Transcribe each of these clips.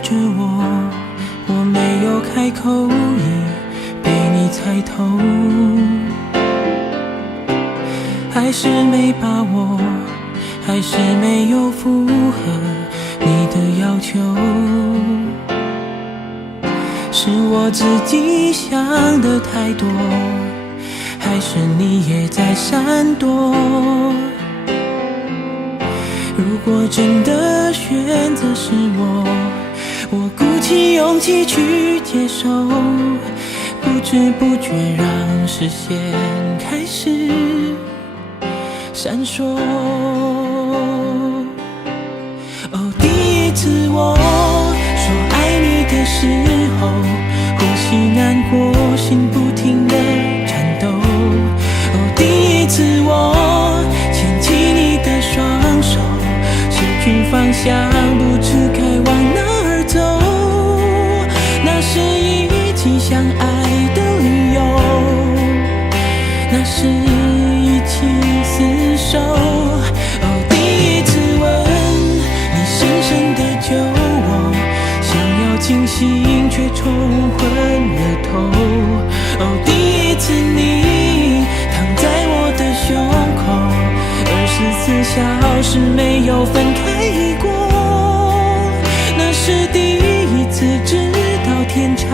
着我，我没有开口，已被你猜透，还是没把握，还是没有符合你的要求，是我自己想的太多，还是你也在闪躲？如果真的选择是我鼓起勇气去接受，不知不觉让视线开始闪烁。哦，第一次我说爱你的时候，呼吸难过，心不停地颤抖。哦，第一次我牵起你的双手，失去方向，不知该往哪儿走。那是一起相爱的理由，那是一起厮守。哦，第一次吻你深深的酒窝，想要清醒却冲昏了头。哦，第一次你躺在我的胸口，24小时没有分开过，那是第一次知道天长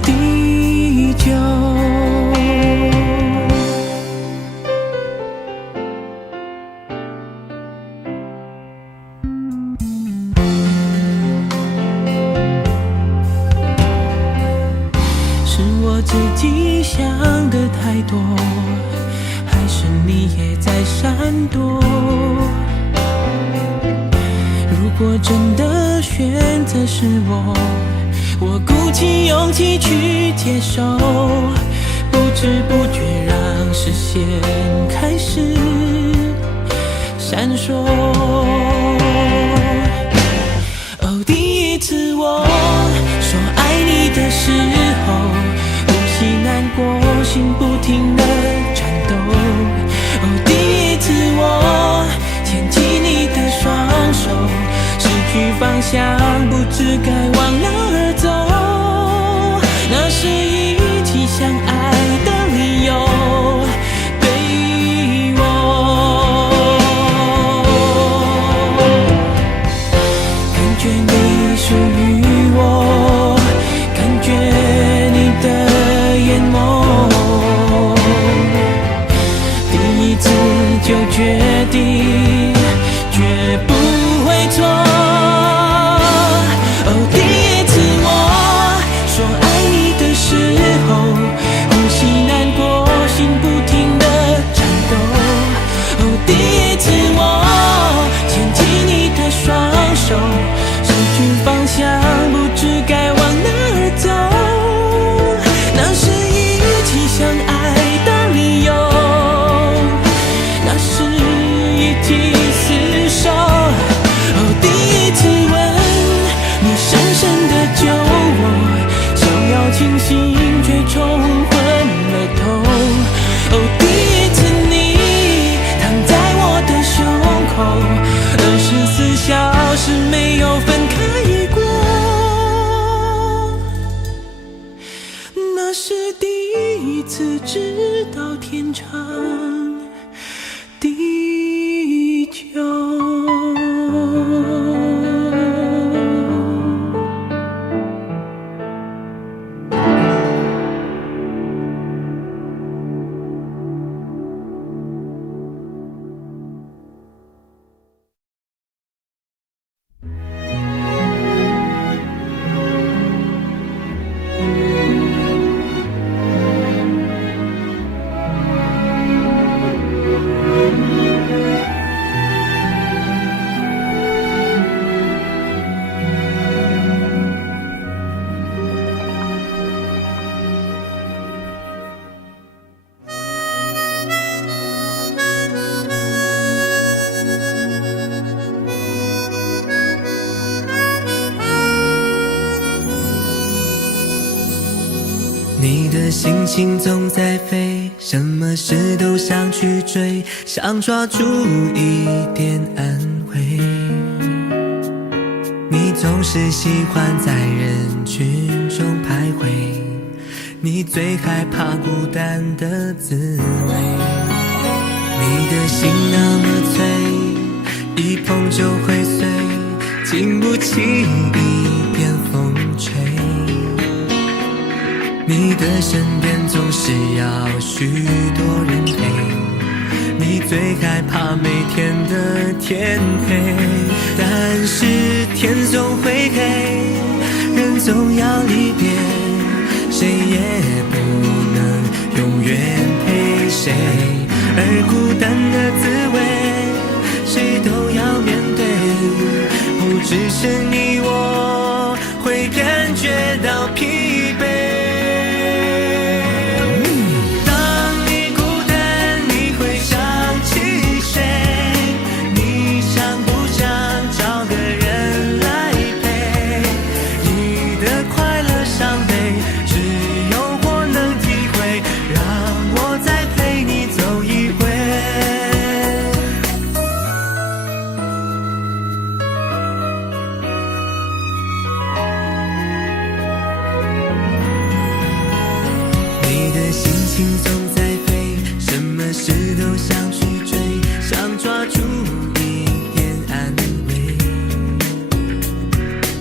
地久。是我自己想的太多，还是你也在闪躲？如果真的选择是我鼓起勇气去接受，不知不觉让视线开始闪烁。哦，第一次我说爱你的时候，呼吸难过，心不停地颤抖。哦，第一次我牵起你的双手，失去方向，不知该往哪儿走，那是一起相爱的理由。对我，感觉你属于我，感觉你的眼眸，第一次就决定，绝不会错。失去方向，不知该往哪儿走，那是一起相爱的理由，那是一起厮守。哦，第一次吻你深深地救我，想要清醒却冲昏了头。哦，第一次你躺在我的胸口，24小时没有分开过，那是第一次知道天长地久。你的心情总在飞，什么事都想去追，想抓住一点安慰。你总是喜欢在人群中徘徊，你最害怕孤单的滋味。你的心那么脆，一碰就会碎，经不起一片风吹。你的身边总是要许多人陪，你最害怕每天的天黑。但是天总会黑，人总要离别，谁也不能永远陪谁。而孤单的滋味，谁都要面对，不只是你我会感觉到疲惫。心总在飞，什么事都想去追，想抓住一点安慰。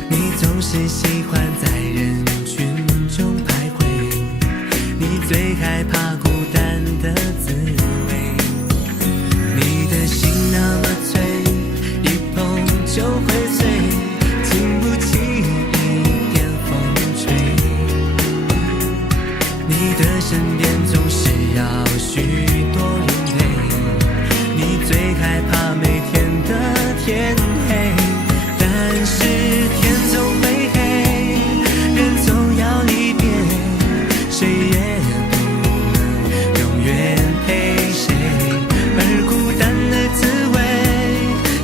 你总是喜欢在人群中徘徊，你最害怕孤单的滋味。你的心那么脆，一碰就会碎，经不起一点风吹。你的身边总是要许多人陪，你最害怕每天的天黑。但是天总会黑，人总要离别，谁也不能永远陪谁。而孤单的滋味，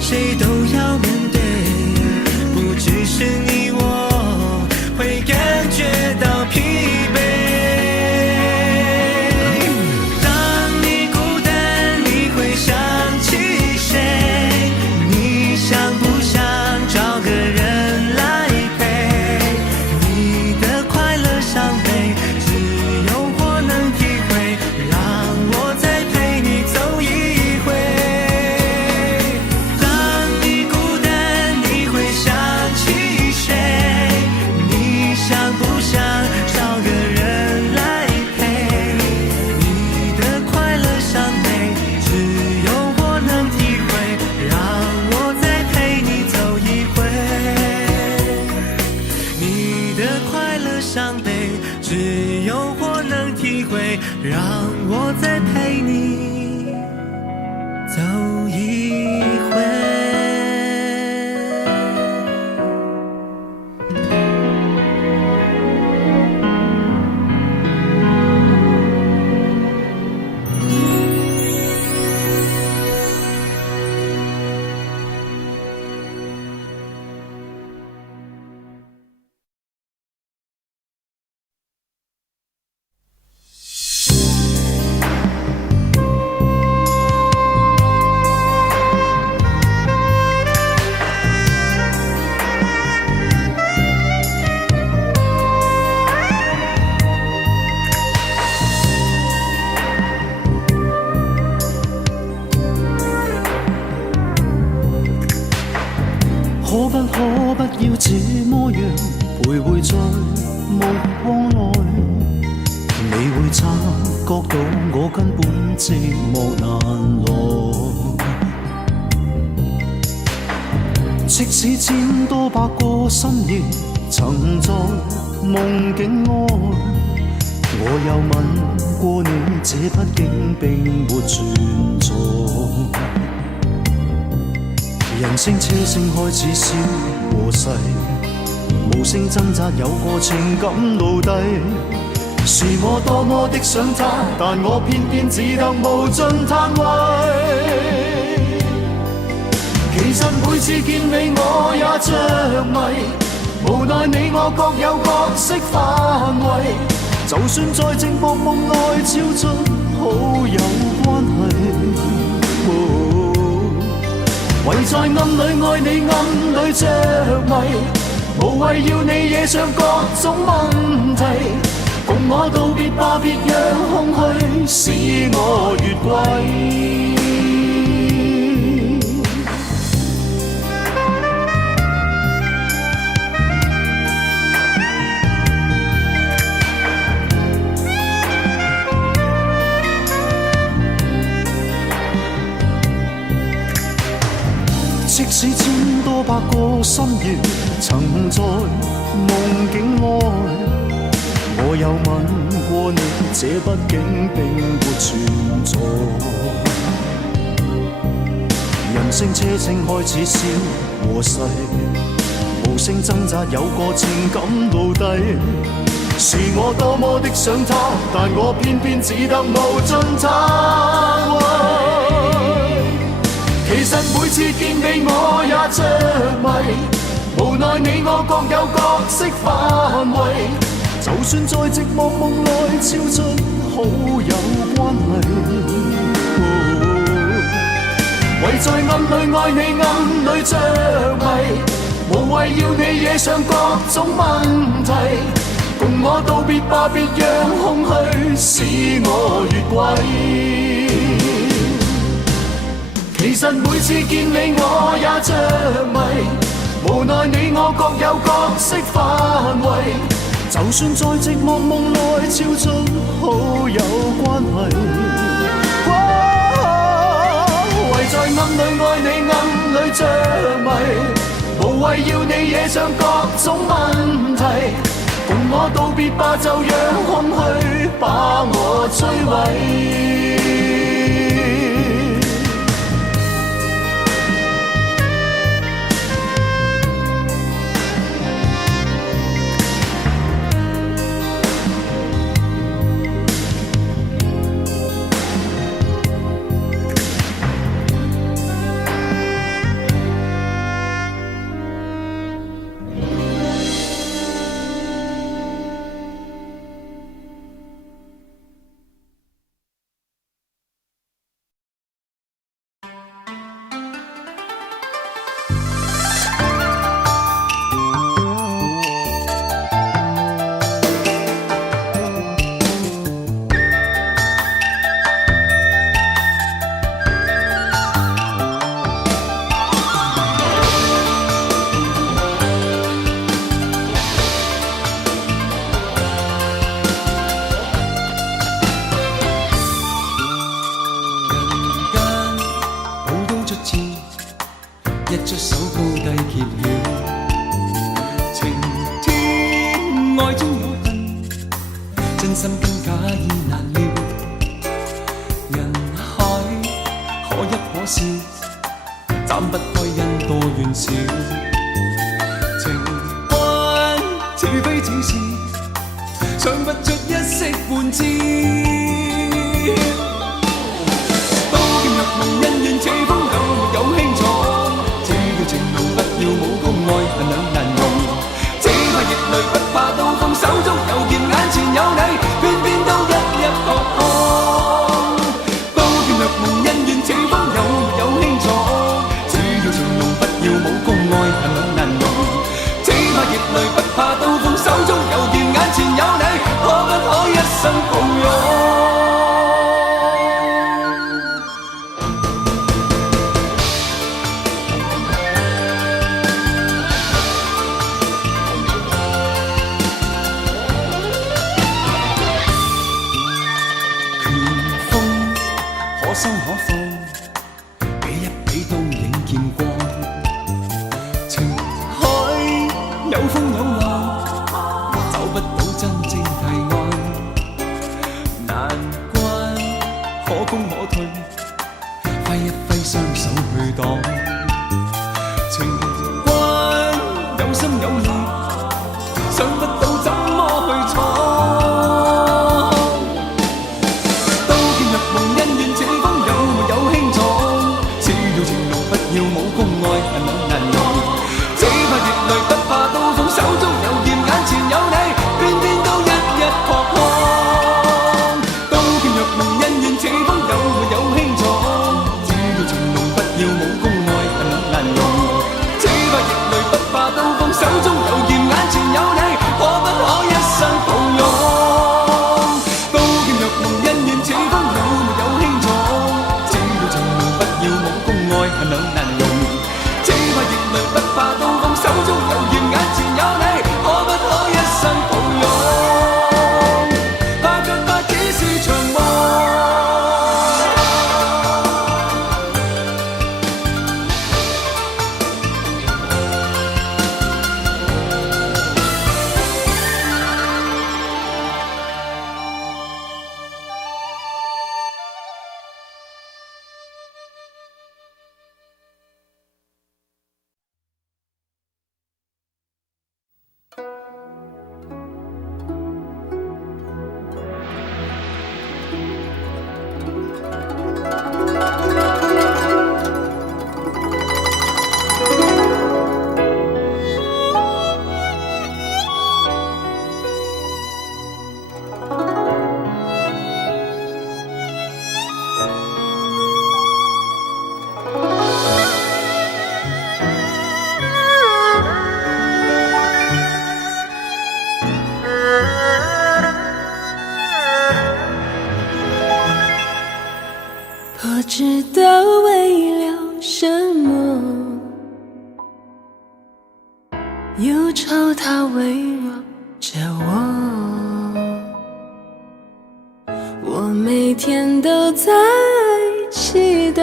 谁都要面对，不只是你我会感觉到疲惫。当你孤单，你会想起谁？你想不想找个人来陪？你的快乐伤悲，只有我能体会，让我再陪你走一回。当你孤单，你会想起谁？你想不想找个人来陪？你的快乐伤悲，只有我能体会，让我再陪你走一回。你的快乐伤悲，只有我能体会，让我再陪你走一回。可不要這麼樣徘徊在目光內，你會察覺到我根本寂寞難耐。即使千多百個深夜曾在夢境內，我有吻過你，這畢竟並沒存在。人聲車聲開始消和逝，無聲掙扎有個情感奴隸。是我多麼的想他，但我偏偏只得無盡嘆謂。其實每次見你我也着迷，無奈你我各有角色範圍。就算在寂寞夢內超出好友關係。唯在暗裏愛你，暗裏着迷，無謂要你惹上各種問題。共我道別吧，別讓空虛使我越軌。即使千多百個深夜曾在夢境內，我有吻過你，這畢竟並沒存在。人聲車聲開始消和逝，無聲掙扎有個情感奴隸。是我多麼的想他，但我偏偏只得無盡嘆謂。其實每次見你我也着迷，無奈你我各有角色範圍。就算在寂寞夢內超出好友關係，唯在暗裏愛你，暗裏着迷，無謂要你惹上各種問題。共我道別吧，別讓空虛使我越軌。其實每次見你我也着迷，無奈你我各有角色範圍。就算在寂寞夢內超出好友關係，唯在暗裏愛你，暗裏着迷，無謂要你惹上各種問題。共我道別吧，就讓空虛把我摧毀。一出手高低揭曉，情天愛中有恨，真心跟假意難料。人海可一可笑，斬不開因多怨少。情關似非似是，想不出一息半朝。刀劍入夢恩怨似風有沒有輕重？情濃不要武功，愛恨兩難容。只怕熱淚不怕刀鋒，手中有劍，眼前有你，偏偏都一一撲空。刀劍若夢恩怨似風，有沒有輕重？只要情濃不要武功，愛恨兩難容。只怕熱淚不怕刀鋒，手中有劍，眼前有你，可不可一生共擁？可收可放，比一比都影見光。情海有風有浪，找不到真正題案。難關可攻可退，揮一揮雙手去擋。情關有心有力，想不到怎麼去闖。要武功愛恨兩難容，只怕熱淚不怕刀鋒，手中有劍，眼前有你，偏偏都一一撲空。刀劍若夢恩怨似風，有沒有輕重？只要情濃不要武功，愛恨兩難容。只怕熱淚不怕刀鋒，手中有劍，眼前有你，可它围绕着我每天都在祈祷，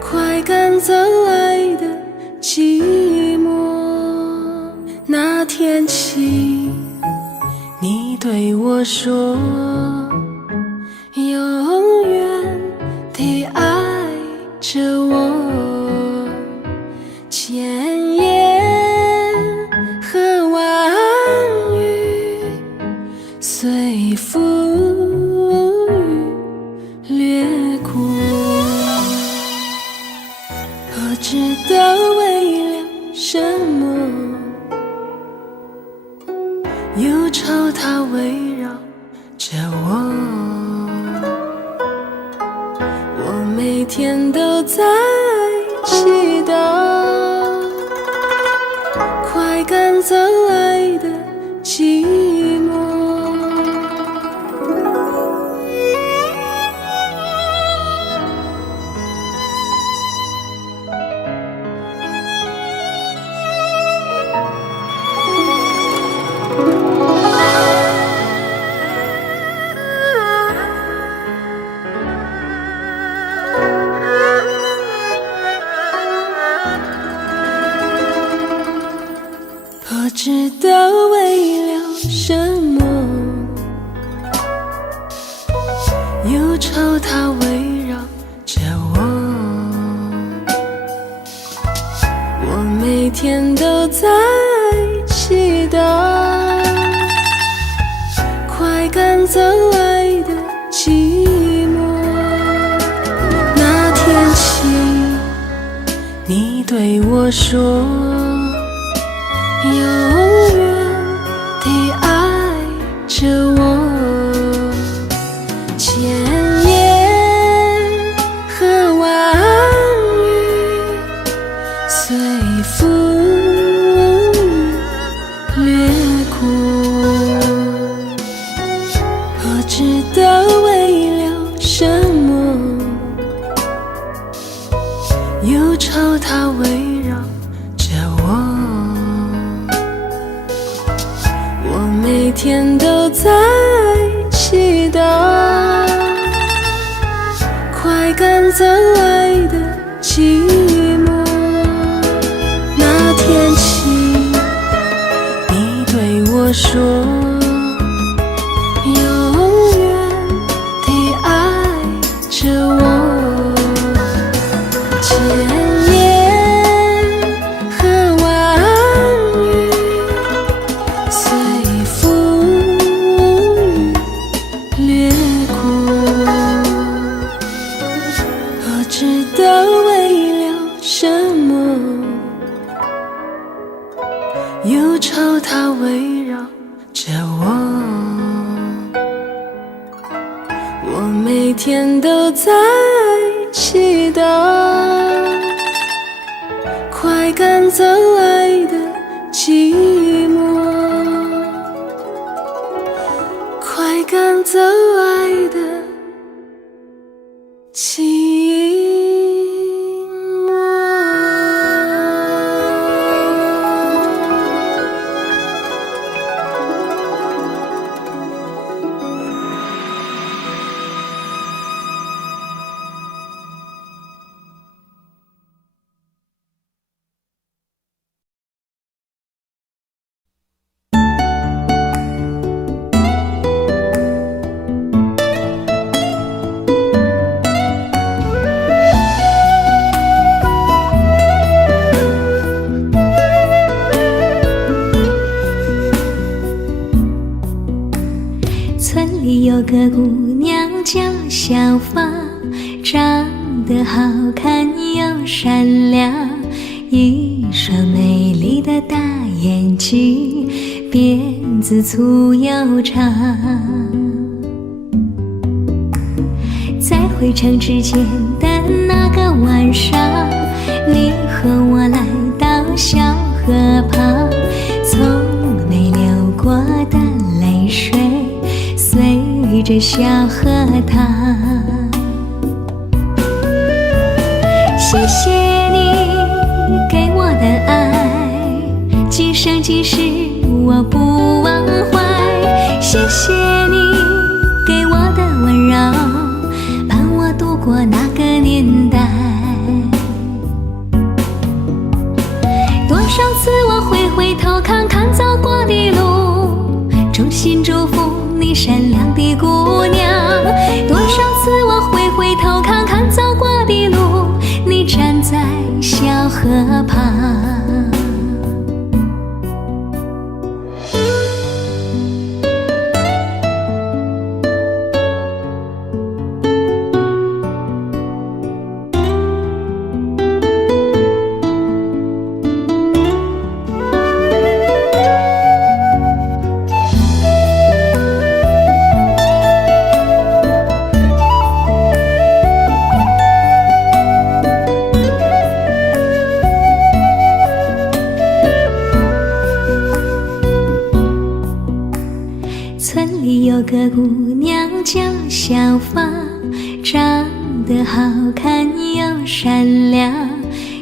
快赶走来的寂寞。那天起，你对我说，永远地爱着我，千言和万语随风雨掠过。不知道为了什么，忧愁它围绕着我，我每天都在祈祷，快赶走来的寂寞。不知道为了什么，忧愁它围绕着我每天都在祈祷，快赶走来的寂寞。那天起，你对我说，永远地爱着我，千言和万语随风雨掠过。不知道为了什么，忧愁它围绕着我每天都在祈祷，快赶走来的寂寞。那天起，你对我说，永远地爱着我，千言和万语随风雨掠过。不知道为了什么，忧愁它围绕着我每天都在祈祷，快赶走来的寂寞，快赶走来的寂寞。村里有个姑娘叫小芳，长得好看又善良，一双美丽的大眼睛，辫子粗又长。在回城之前的那个晚上，你和我来到小河旁，从没流过的泪水随着小河淌。谢谢你给我的爱，生今世我不忘怀。谢谢你给我的温柔，伴我度过那个年代。多少次我会回头看看走过的路，衷心祝福你善良的姑娘。多少次我会回头看看走过的路，你站在小河旁。村里有个姑娘叫小芳，长得好看又善良，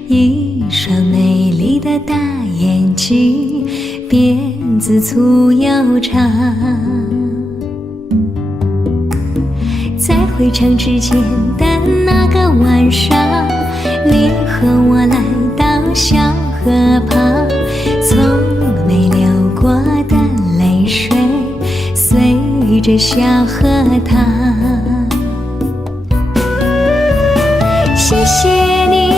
一双美丽的大眼睛，辫子粗又长。在回城之前的那个晚上，你和我来到小河旁，从没流过的泪水随着小河淌。谢谢你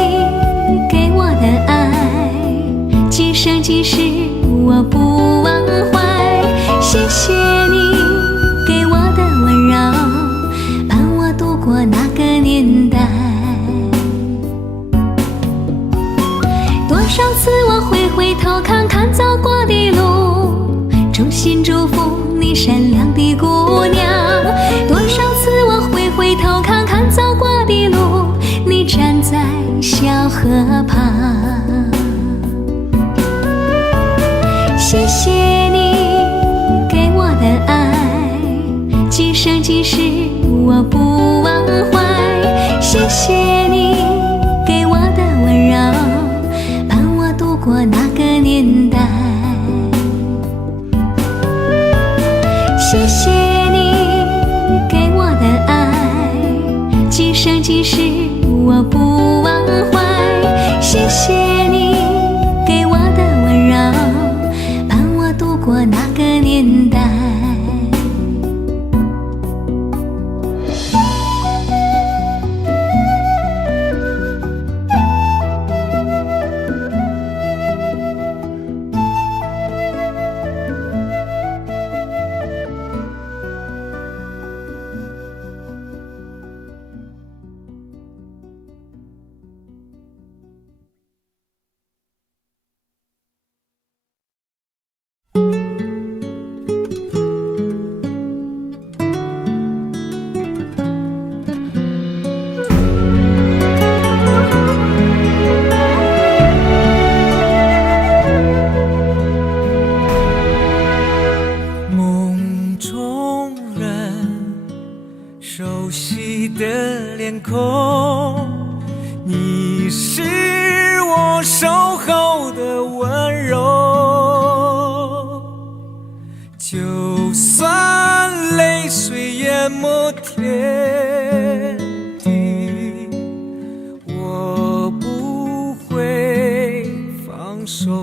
给我的爱，今生今世我不忘怀。谢谢你给我的温柔，伴我度过那个年代。多少次我会回头看看走过的路，衷心祝福你善良的姑娘。多少次我会回头看看走过的路，你站在小河旁。谢谢你给我的爱，今生今世我不忘怀。谢谢你给我的温柔，伴我度过那个年代。谢谢你给我的爱，今生今世我不忘怀。谢谢你给我的温柔，伴我度过那个年代。熟悉的脸孔，你是我守候的温柔。就算泪水淹没天地，我不会放手。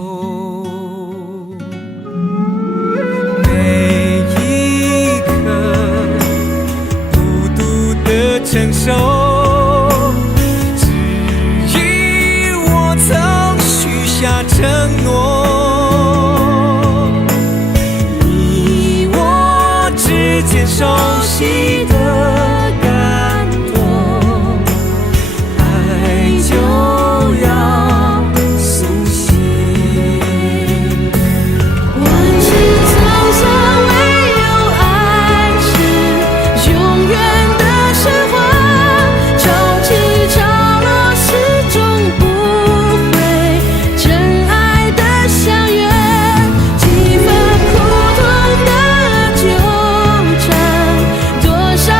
承受，只因我曾许下承诺，你我之间熟悉的感动，爱就要苏醒。万事沧桑，唯有爱是永远的神话。多少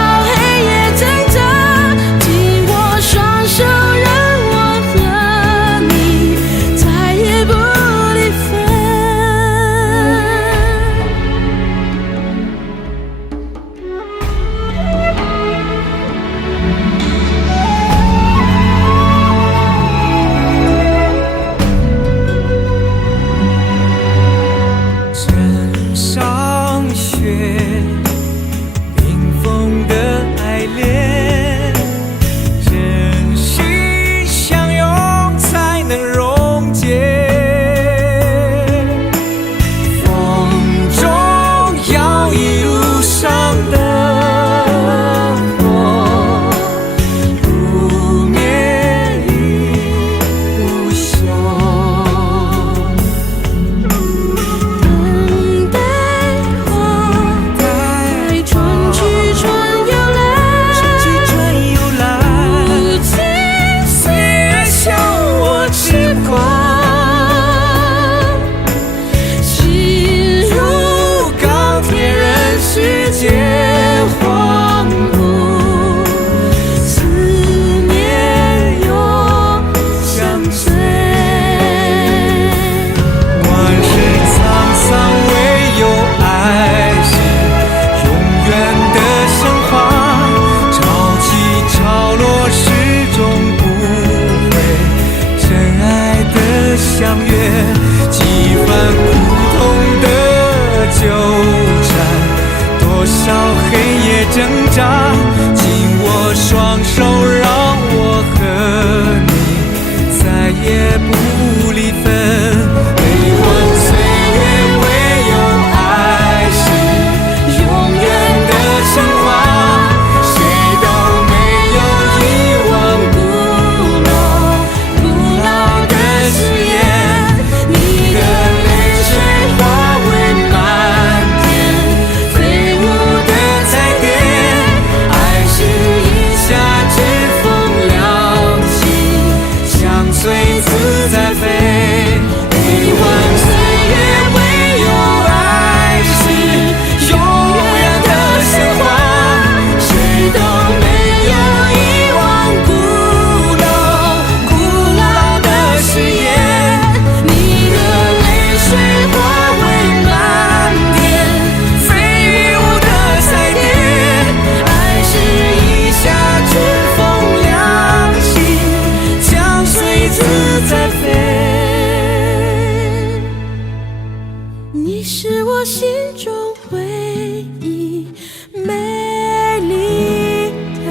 是我心中唯一美丽的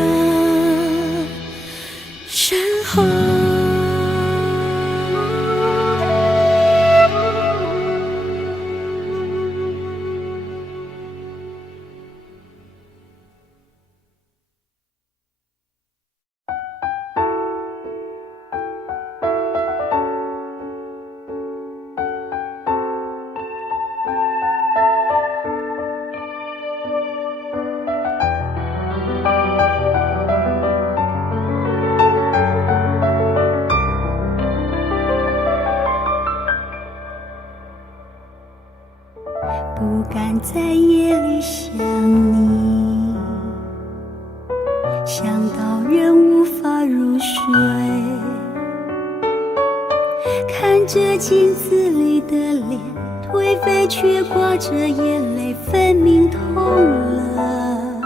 身后。不敢在夜里想你，想到人无法入睡，看着镜子里的脸，颓废却挂着眼泪，分明痛了，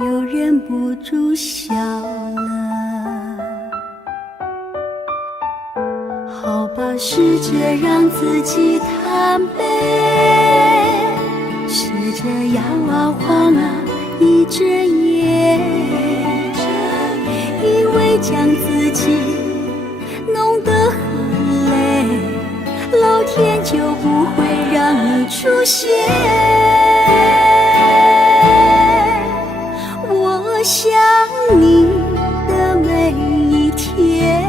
又忍不住笑了。好吧，试着让自己坦白，试着摇啊晃啊一整夜，以为将自己弄得很累，老天就不会让你出现。我想你的每一天，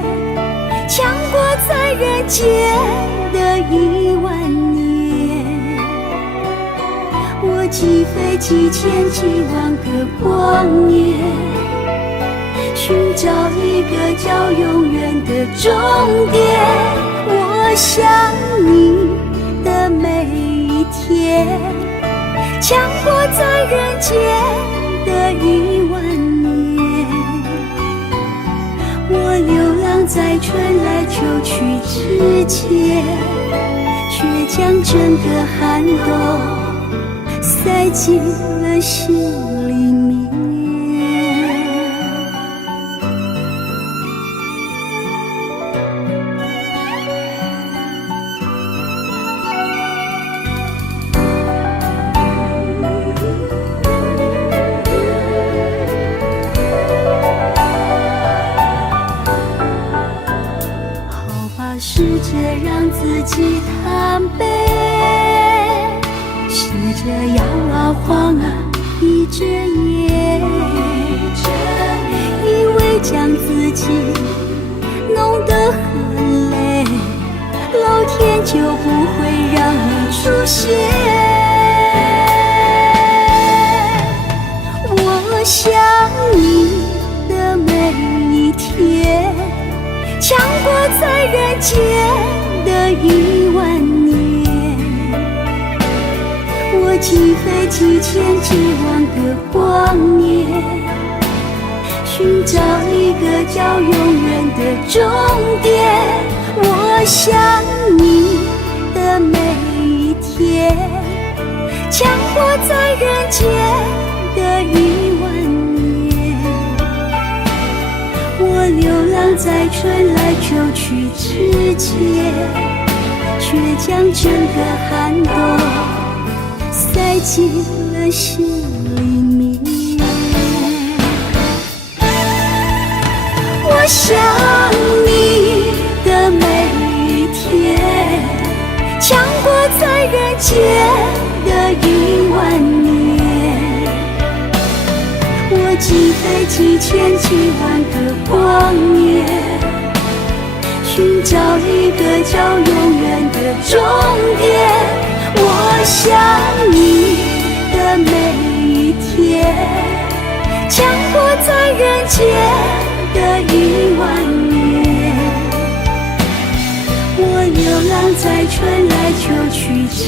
强过在人间的10000年。我几飞几千几万个光年，寻找一个叫永远的终点。我想你的每一天，强过在人间的10000年。我流浪在春来秋去之间，却将整个寒冬塞进了心里面。好吧，试着让自己坦白，试着摇啊晃啊一整夜，以为将自己弄得很累，老天就不会让你出现。我想你的每一天，强过在人间的10000年。我几飞几千几万个光年，寻找一个叫永远的终点。我想你的每一天，强过在人间的10000年。我流浪在春来秋去之间，却将整个寒冬塞进了心里面。我想你的每一天，强过在人间的10000年。我几飞几千几万个光年，寻找一个叫永远的终点。我想你的每一天，强过在人间的10000年。我流浪在春来秋去之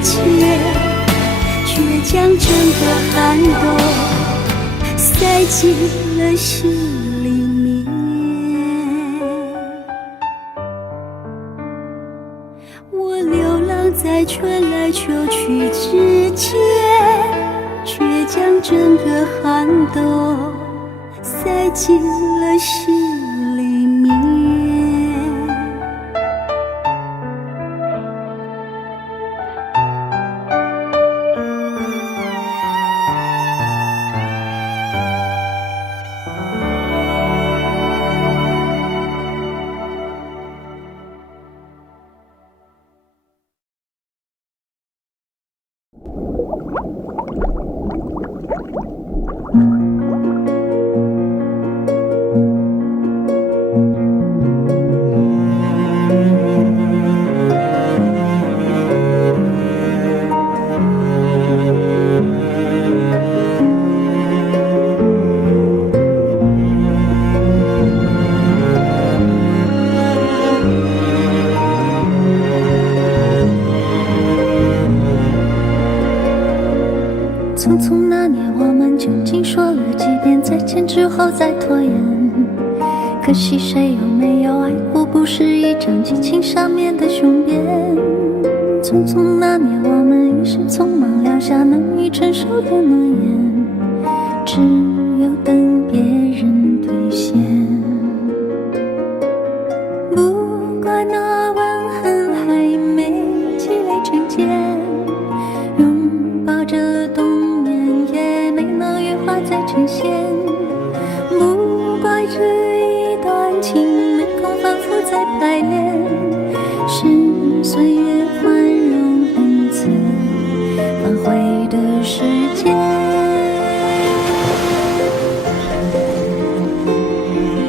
间，却将整个寒冬塞进了心里面。我流浪在春来秋去之间，却将整个寒冬塞进了心里面。匆匆那年，我们究竟说了几遍再见之后再拖延？可惜谁有没有爱过，不是一张激情上面的雄辩。匆匆那年，我们一时匆忙撂下难以承受的诺言，只有等别人兑现。不怪那吻痕还没积累成茧，拥抱着冬眠也没能羽化再成仙。不怪这一段情没空反复再排练，是岁月宽容恩赐反悔的时间。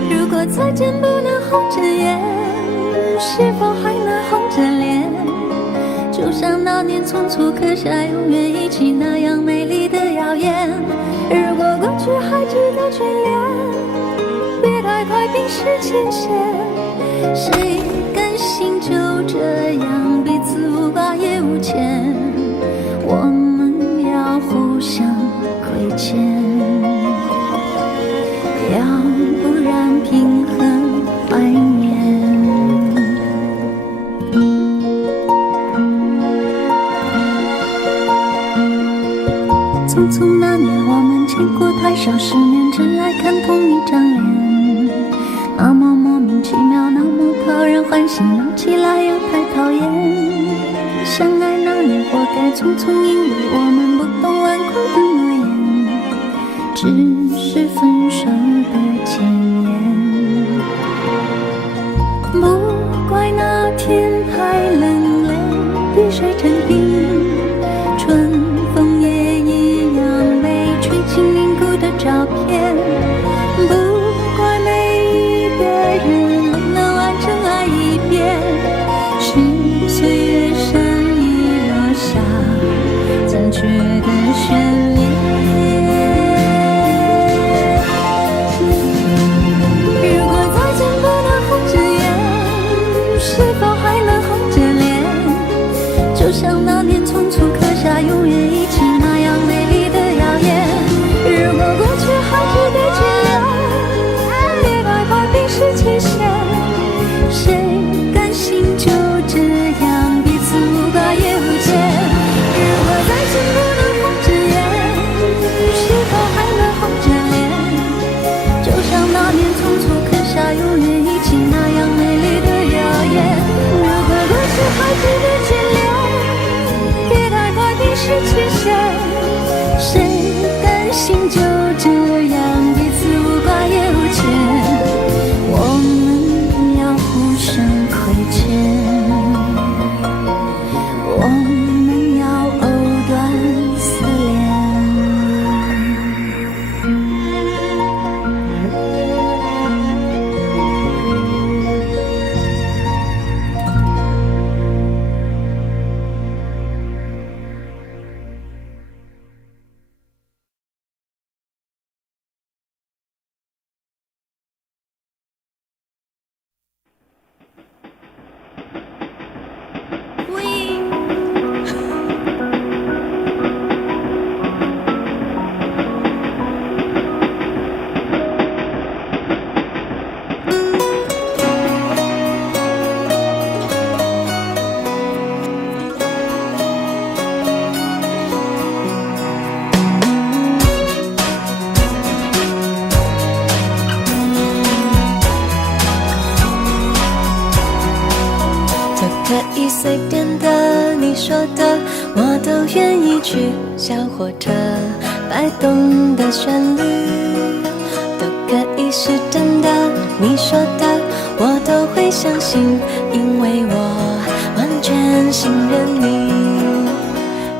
如果再见不能红着眼，是否还能红着脸？就像那年匆促刻下永远一起那样美丽的谣言。如果过去还值得眷恋，别太快冰释前嫌。谁甘心就这样彼此无挂也无牵？我们要互相亏欠，要不然凭何怀念？匆匆那年，我们见过太少世面，真爱看同一张脸，那么莫名其妙，那么讨人欢喜，闹起来又太讨厌。相爱那年活该匆匆，因为我们不懂顽固的诺言，只是分手的前言。不怪那天太冷，泪滴水成冰，春风也一样被吹进凝固的照片。不怪每一个人不能完整爱一遍，是岁月善意落下残缺的眷恋。如果再见不能红着眼，是否还能红着脸？就像那年匆促刻下永远一起那样美丽的谣言。如果过去还值得眷恋，别太快冰释前嫌。谁甘心就这样彼此无挂也无牵？如果再见不能红着眼，是否还能红着脸？就像那年匆促刻下永远一起那样美丽的谣言。如果过去还值得眷恋，别太快冰释前嫌。谁甘心就这样彼此无挂也无牵？我们要互相亏欠，我们要藕断丝可以随便的，你说的我都愿意去。小火车摆动的旋律都可以是真的，你说的我都会相信，因为我完全信任你。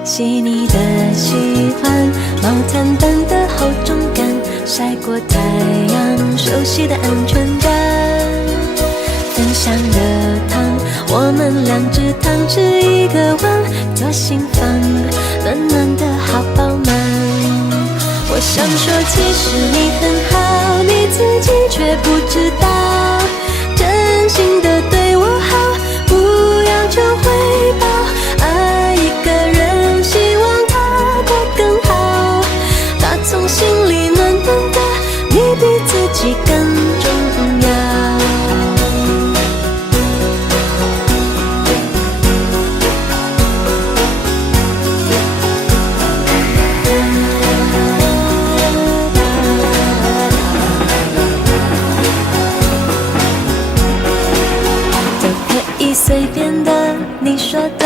细腻的喜欢，毛毯般的厚重感，晒过太阳，熟悉的安全感。分享的汤，我们两只汤匙一个碗，做心房，暖暖的好饱满。我想说，其实你很好，你自己却不知道，真心的对我好，不要求回报。爱一个人，希望他过更好，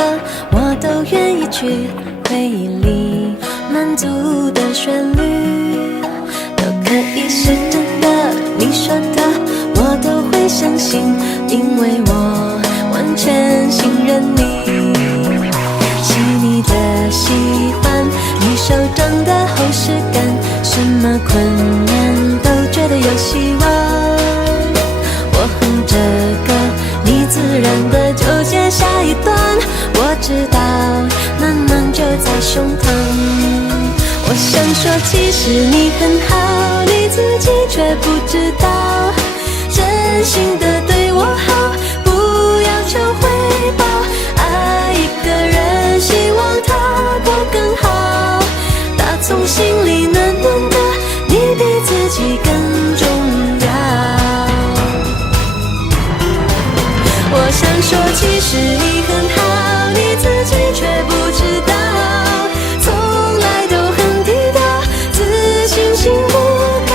的，我都愿意去回忆里满足的旋律，都可以是真的。你说的我都会相信，因为我完全信任你。细腻的喜欢，你手掌的厚实感，什么困难都觉得有希望。我哼着歌，你自然的就接下一段，我知道暖暖就在胸膛。我想说其实你很好，你自己却不知道，真心的对我好，不要求回报，爱一个人希望他过更好，打从心里暖暖的，你比自己更重要。我想说其实你很好，你自己却不知道，从来都很低调，自信心不高，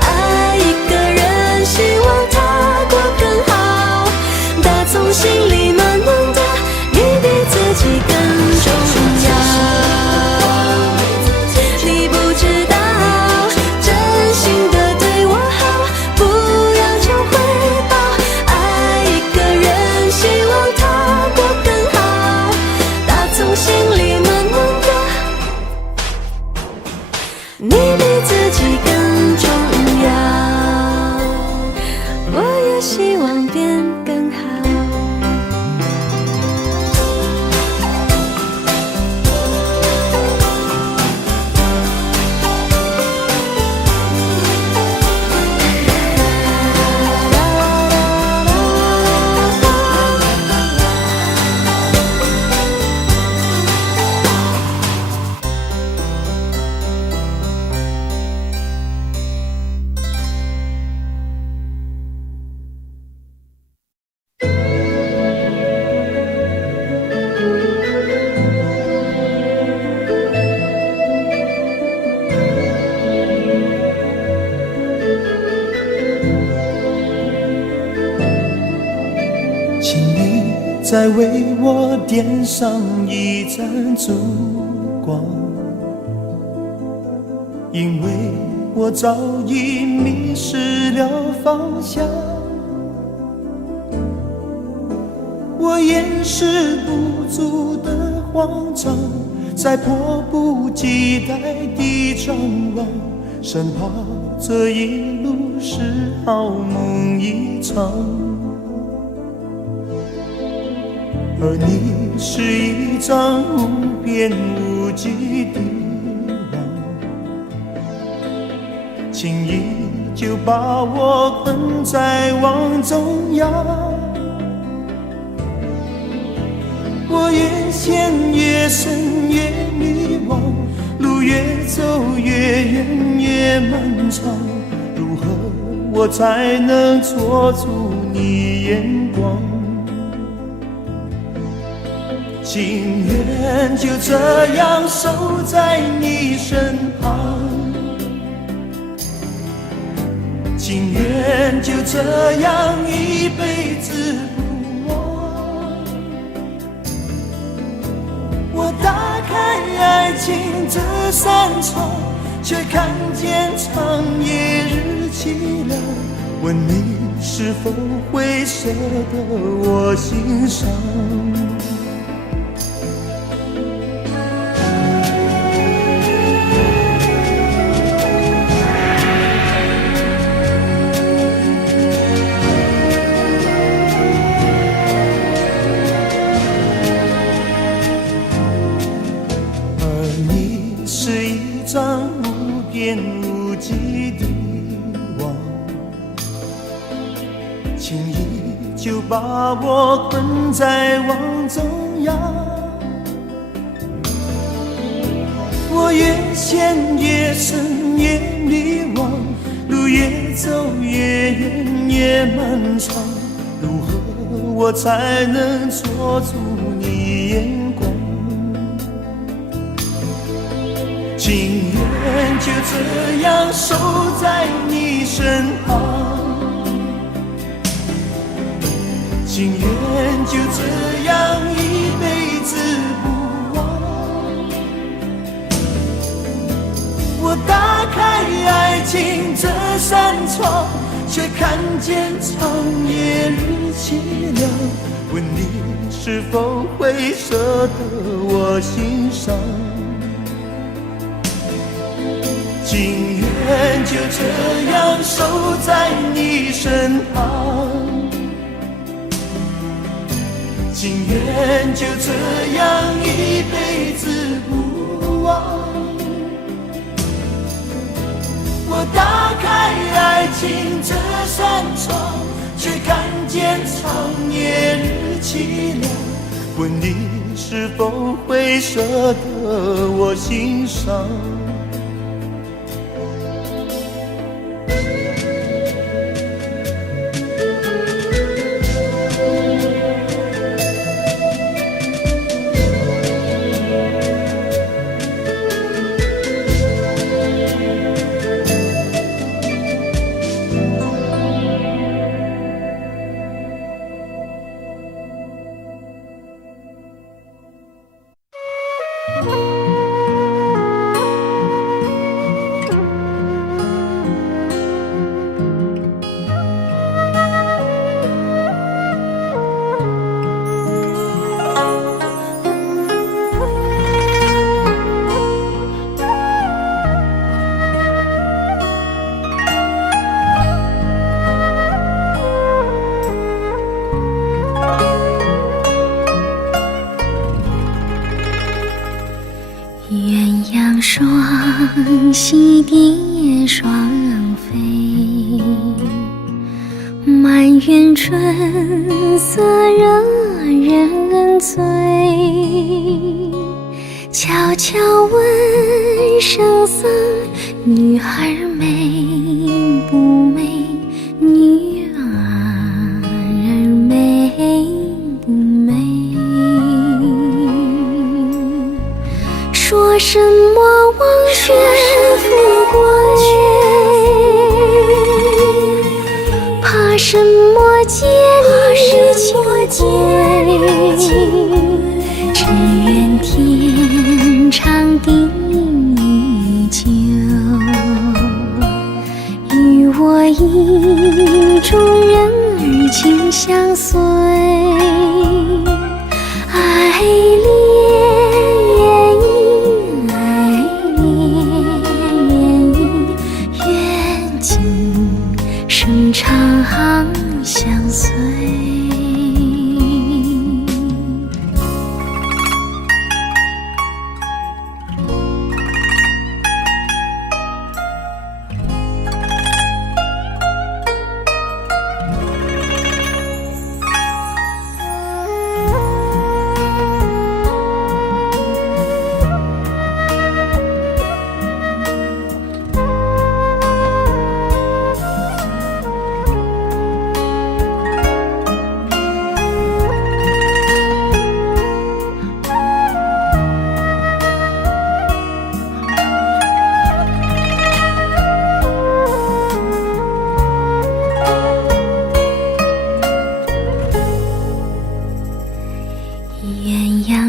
爱一个人希望他过更好，打从心里暖暖的，你比自己更重要。你不知道真心的对我好，不要求回报，爱一个人希望他过更好，打从心里暖暖的，你比自己更重要。我也希望变更好。请你再为我点上一盏烛光，因为我早已迷失了方向，我掩饰不住的慌张，在迫不及待地张望，生怕这一路是好梦一场。而你是一张无边无际的网，轻易就把我困在网中央。我越陷越深越迷惘，路越走越远越漫长，如何我才能捉住你眼光？情愿就这样守在你身旁，情愿就这样一辈子不忘。我打开爱情这扇窗，却看见长夜日凄凉，问你是否会舍得我心伤。无际的网，轻易就把我困在网中央。我越陷越深越迷惘，路越走越远越漫长，如何我才能捉住你眼光？情愿就这样守在你身旁，情愿就这样一辈子扇窗，却看见长夜日凄凉。问你是否会舍得我心伤？情愿就这样守在你身旁，情愿就这样一辈子不忘。我打开爱情这扇窗，却看见长夜日凄凉。问你是否会舍得我心伤？双栖蝶双飞，满园春色惹人醉。悄悄问圣僧，女孩美不美？女儿美不美？说什么忘却富贵，怕什么戒律情归，只愿天长地久，与我意中人儿情相随。爱长相随。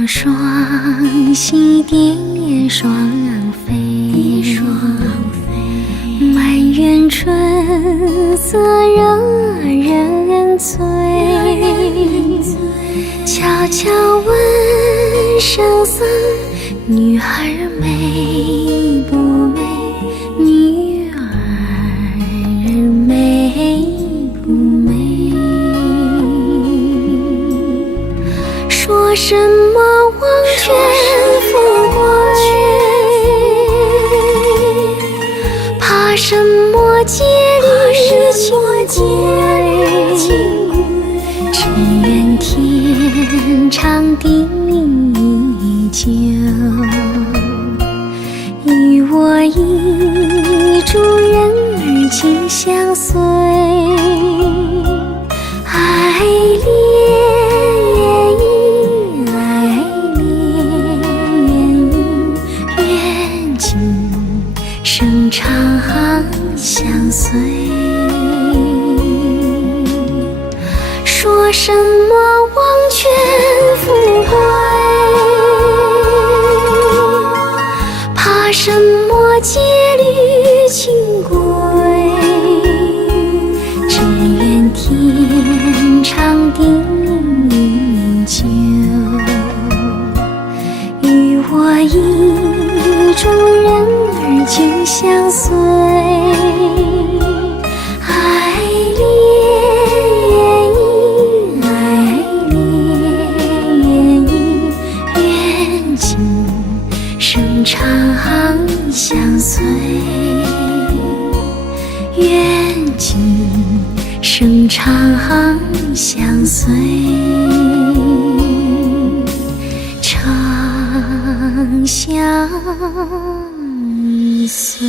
双栖蝶双飞，满园春色惹人醉。悄悄问圣僧，女孩美不美？女儿美不美？说什么忘却富贵，怕什么戒律情归，只愿天长地久，与我意中人儿情相随。爱生长相随。说什么忘却富贵，怕什么戒律情归，一种人儿紧相随，爱恋缘尽生长相随，缘尽生长相随，长相随。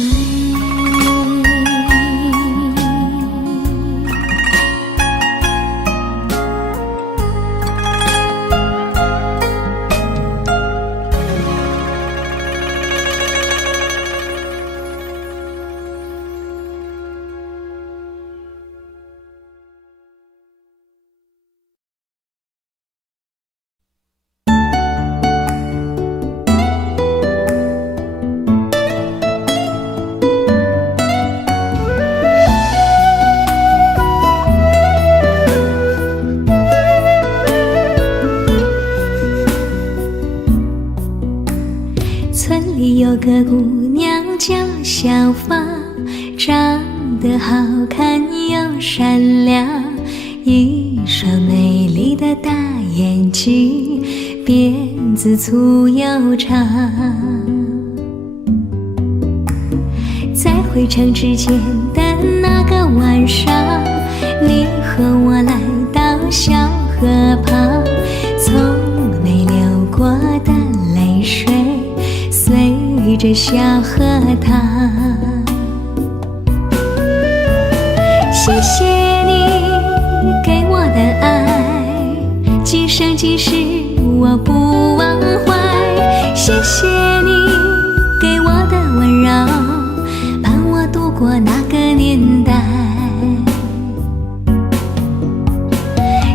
村里有个姑娘叫小芳，长得好看又善良，一双美丽的大眼睛，辫子粗又长。在回城之前的那个晚上，你和我来到小河旁，从没流过的泪水随着小河淌。谢谢你给我的爱，今生今世我不忘怀。谢谢你给我的温柔，伴我度过那个年代。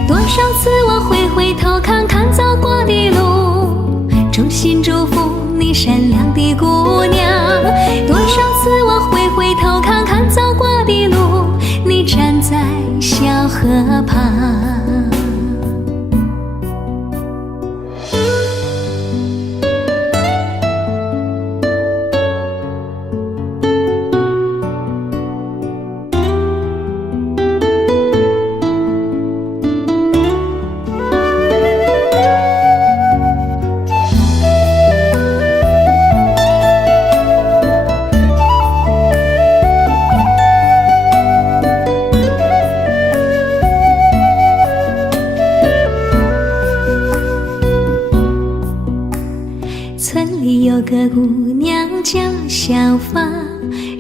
多少次我回头看看走过的路，衷心祝福你善良的姑娘。多少次我回头看看走过的路，你站在小河旁。村里有个姑娘叫小芳，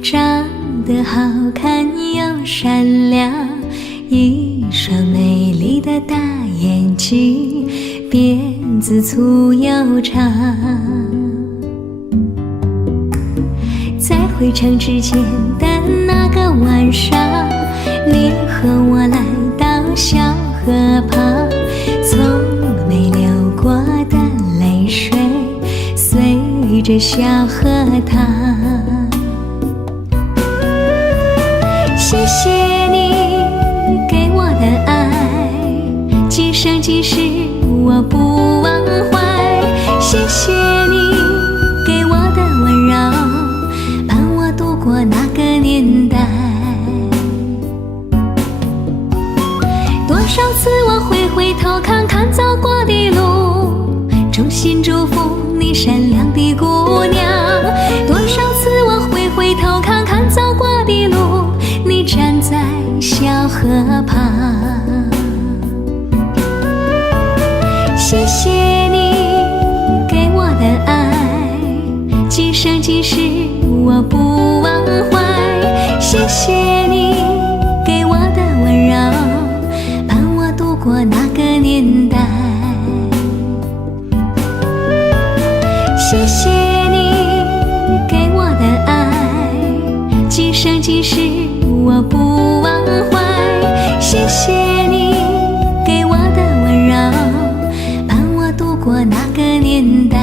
长得好看又善良，一双美丽的大眼睛，辫子粗又长。在回城之前的那个晚上，你和我来到小河旁，从没流过的泪水随着小河淌。谢谢你给我的爱，今生今世我不忘怀。谢谢你给我的温柔，伴我度过那个年代。多少次我回头看看走过的路，衷心祝福你善良的姑娘。多少次我回头看看走过的路，你站在小河旁。谢谢你给我的爱，今生今世我不忘怀。谢谢你给我的温柔，伴我度过那个年代。谢谢你给我的爱，今生今世我不忘怀。谢谢你给我的温柔，伴我度过那个年代。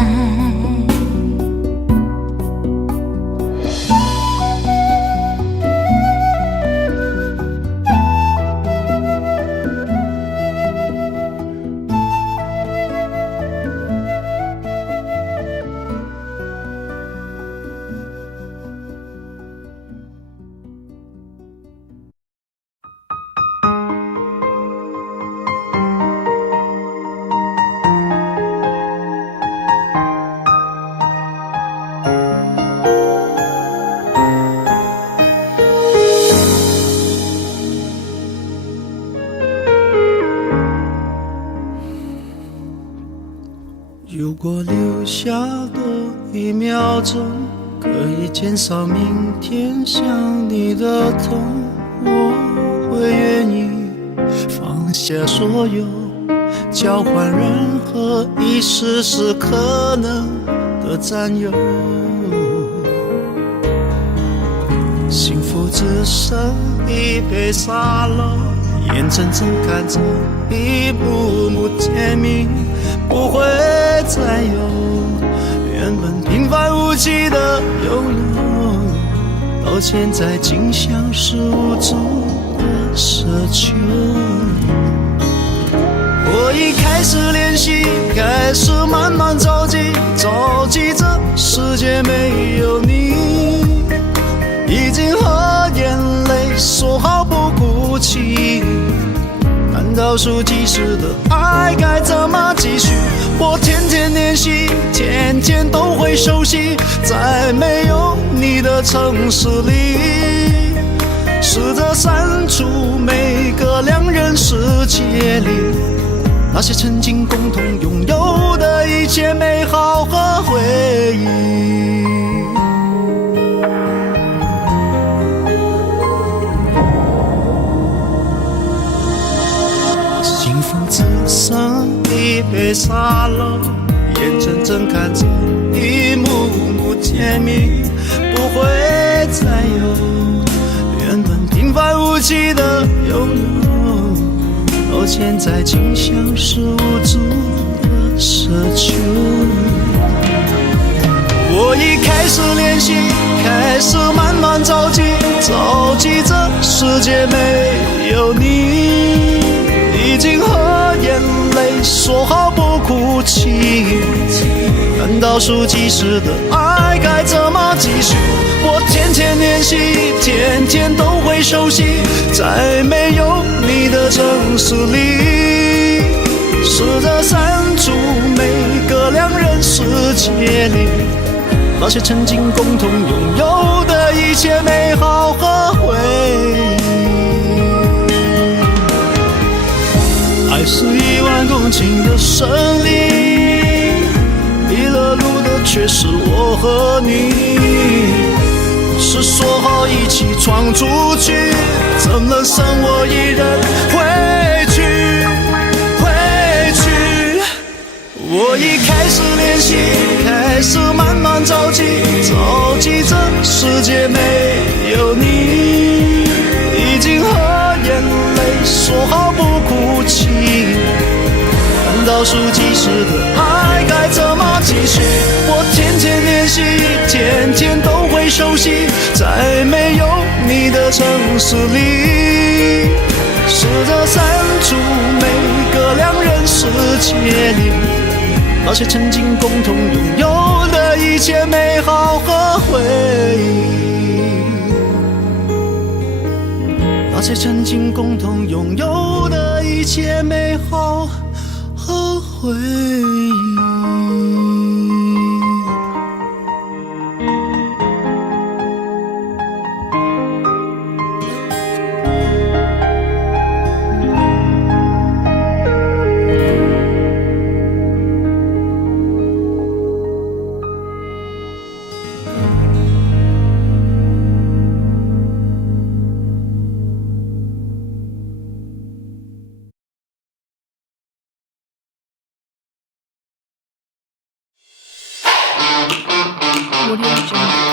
我留下的1秒钟，可以减少明天想你的痛。我会愿意放下所有，交换任何一丝丝可能的占有。幸福只剩一杯沙漏，眼睁睁看着一幕幕甜蜜不会再有，原本平凡无奇的拥有，到现在竟像是无助的奢求。我已开始练习，开始慢慢着急，着急这世界没有你，已经和眼泪说好不哭泣，看倒数计时的爱该怎么继续？我天天练习，天天都会熟悉，在没有你的城市里，试着删除每个两人世界里那些曾经共同拥有的一切美好和回忆。幸福只剩一杯沙漏，眼睁睁看着一幕幕甜蜜不会再有，原本平凡无奇的拥有，到现在竟像是无助的奢求。我已开始练习，开始慢慢着急，着急这世界没有你，已经和眼泪说好不哭泣，看倒数计时的爱该怎么继续？我天天练习，天天都会熟悉，在没有你的城市里，试着删除每个两人世界里那些曾经共同拥有的一切美好和回忆。爱是10000公顷的森林，迷了路的却是我和你，是说好一起闯出去，怎能剩我一人回去？我已开始练习，开始慢慢着急，着急这世界没有你，已经和眼泪说好不哭泣，看倒数计时的爱该怎么继续？我天天练习，天天都会熟悉，在没有你的城市里，试着删除每个两人世界里那些曾经共同拥有的一切美好和回忆，那些曾经共同拥有的一切美好和回忆。Audio Jungle.